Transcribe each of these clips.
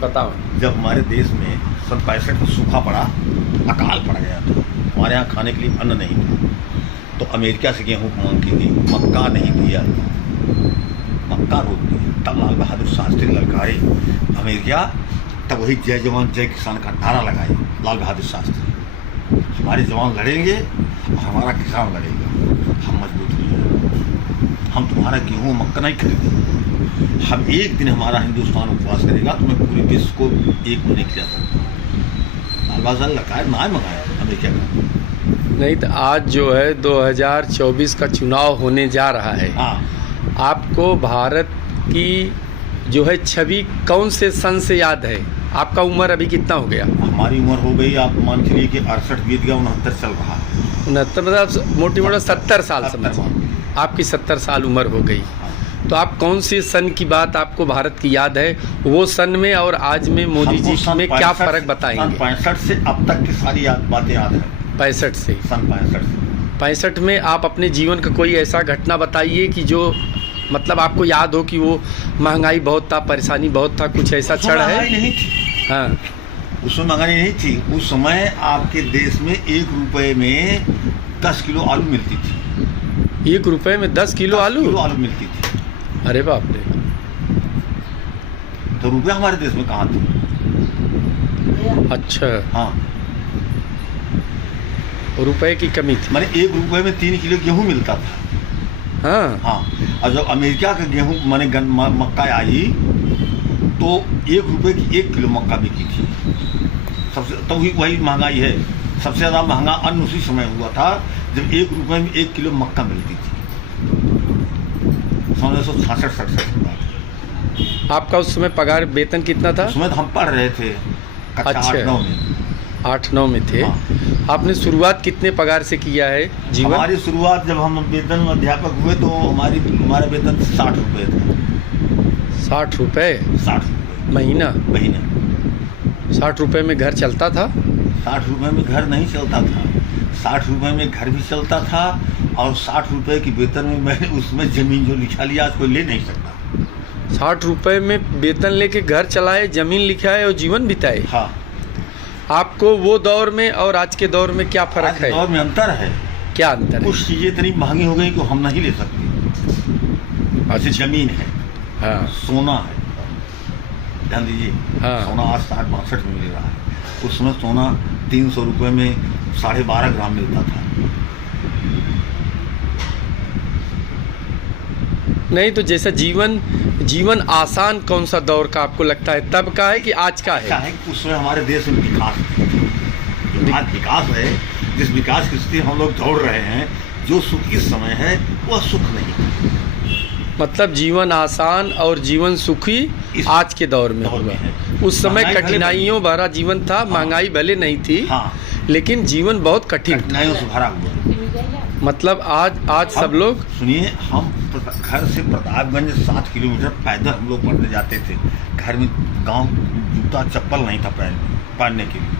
बताओ। जब हमारे देश में सन 65 में सूखा पड़ा, अकाल पड़ गया था, हमारे यहाँ खाने के लिए अन्न नहीं था, तो अमेरिका से गेहूँ मांग की गई, मक्का नहीं दिया, मक्का रोक दिया। तब लाल बहादुर शास्त्री ललकारे अमेरिका, तब वही जय जवान जय किसान का नारा लगाए लाल बहादुर शास्त्री। हमारे जवान लड़ेंगे और हमारा किसान लड़ेगा, हम मजबूत हो जाएंगे, हम तुम्हारा गेहूँ मक्का नहीं खरीदेंगे, हम एक दिन हमारा हिंदुस्तान उपवास करेगा, तुम्हें पूरे विश्व को एक होने की जा सकता। लाल बहादुर ललकारे ना मंगाया अमेरिका का। नहीं तो आज जो है 2024 का चुनाव होने जा रहा है। हाँ, आपको भारत की जो है छवि कौन से सन से याद है? आपका उम्र अभी कितना हो गया? हमारी उम्र हो गई, आप मान के लिए कि 68 बीत गया, 69 चल रहा है। 69 मतलब मोटी मोटी 70 साल समझिए, आपकी 70 साल उम्र हो गई। तो आप कौन से सन की बात आपको भारत की याद है, वो सन में और आज में मोदी जी में क्या फ़र्क बताएंगे? 65 से अब तक की सारी बातें याद है। 65 से सन 65 में आप अपने जीवन का कोई ऐसा घटना बताइए कि जो मतलब आपको याद हो कि वो महंगाई बहुत था, परेशानी बहुत था, कुछ ऐसा क्षण है? नहीं थी। हाँ, उसमें महंगाई नहीं थी। उस समय आपके देश में 1 रुपए में 10 किलो आलू मिलती थी। 1 रुपए में 10 किलो आलू मिलती थी। अरे बाप रे! तो रुपया हमारे देश में कहाँ थे? अच्छा, हाँ, रुपए की कमी थी। माने 1 रुपए में 3 किलो गेहूँ मिलता था। हाँ हाँ, और जब अमेरिका का गेहूँ माने मक्का आई तो 1 रुपए की 1 किलो मक्का बिकी थी। सबसे तो वही महंगाई है। सबसे ज़्यादा महंगा अन्न उसी समय हुआ था जब 1 रुपए में 1 किलो मक्का मिलती थी। 1966-67 की बात है। आपका उस समय पगार वेतन कितना था? उसमें तो हम पढ़ रहे थे कक्षा अच्छा। 8-9 में। 8-9 में थे। हाँ। आपने शुरुआत कितने पगार से किया है जीवन? हमारी शुरुआत जब हम वेतन अध्यापक हुए तो हमारा वेतन 60 रुपये था। 60 रुपये 60 रुपये महीना? महीने। 60 रुपये में घर चलता था? 60 रुपये में घर नहीं चलता था। 60 रुपये में घर भी चलता था और 60 रुपये की वेतन में मैंने उसमें ज़मीन जो लिखा लिया आज कोई ले नहीं सकता। 60 रुपये में वेतन लेके घर चलाए, ज़मीन लिखाए और जीवन बिताए। हाँ, आपको वो दौर में और आज के दौर में क्या फ़र्क है? दौर में अंतर है। क्या अंतर है? कुछ चीज़ें इतनी महंगी हो गई कि हम नहीं ले सकते। ऐसी ज़मीन है, हाँ सोना है, ध्यान दीजिए। हाँ। सोना आज 60-62 में मिल रहा है। उसमें सोना 300 रुपये में 12.5 ग्राम मिलता था। नहीं तो जैसा जीवन आसान कौन सा दौर का आपको लगता है, तब का है कि आज का क्या है? है कि उसमें हमारे देश में विकास जो आज विकास है, जिस विकास की स्थिति हम लोग दौड़ रहे हैं, जो सुख इस समय है वह सुख नहीं। मतलब जीवन आसान और जीवन सुखी आज के दौर में दौर में हुआ। है। उस समय महंगाई भले कठिनाइयों भरा जीवन था। महंगाई भले नहीं थी, हाँ, लेकिन जीवन बहुत कठिन था। कठिनाइयों से भरा हुआ। मतलब आज सब लोग सुनिए, हम घर से प्रतापगंज 7 किलोमीटर पैदल हम लोग पढ़ने जाते थे। घर में गांव जूता चप्पल नहीं था पहनने के लिए।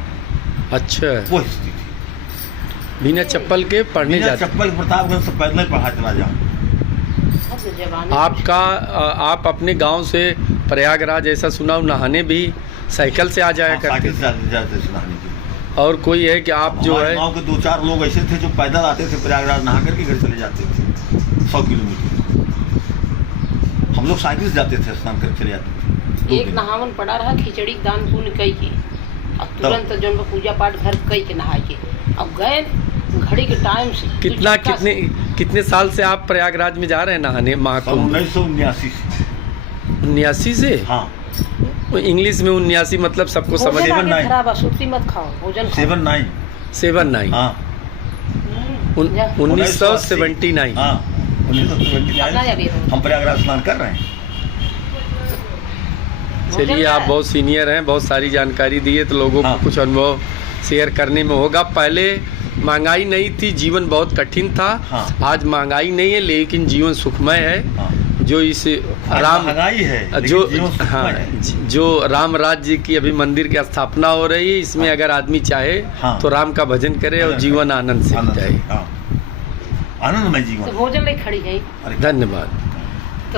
अच्छा, वो स्थिति थी। बिना चप्पल के पढ़ने बिना जाते। चप्पल प्रतापगंज से पैदल पढ़ा चला जाओ। आप अपने गांव से प्रयागराज ऐसा सुनाओ नहाने भी साइकिल से आ जाया करते साइकिल थे? से जाते थे नहाने के लिए। और कोई है कि आप जो है गाँव के 2-4 लोग ऐसे थे जो पैदल आते थे, प्रयागराज नहा करके घर चले जाते थे 100 किलोमीटर। हम लोग साइकिल से जाते थे, स्नान करके चले जाते थे। एक नहावन पड़ा रहा, खिचड़ी दान पुण्य कई के, अब तुरंत जो पूजा पाठ घर कई के नहा के अब गए घड़ी के टाइम से। कितने साल से आप प्रयागराज में जा रहे हैं नहाने महाकुंभ? 1979 से। 79 से? हाँ, इंग्लिश में 79 मतलब सबको समझ। भोजन आगे खराब है, सुर्ती मत खाओ, भोजन खाओ। 79। हाँ, 1979। हाँ, 1979 हम प्रयागराज स्नान कर रहे हैं। चलिए, आप बहुत सीनियर हैं, बहुत सारी जानकारी दी है, तो लोगों हाँ। को कुछ अनुभव शेयर करने में होगा। पहले महंगाई नहीं थी, जीवन बहुत कठिन था। हाँ। आज महंगाई नहीं है, लेकिन जीवन सुखमय है। हाँ। जो इस राम महंगाई है, जो लेकिन जीवन सुखमय हाँ है। जो राम राज्य की अभी मंदिर की स्थापना हो रही है, इसमें हाँ। अगर आदमी चाहे हाँ। तो राम का भजन करे और जीवन आनंद से आनंद जाए। हाँ, आनंदमय जीवन। तो भोजन ले खड़ी है। धन्यवाद।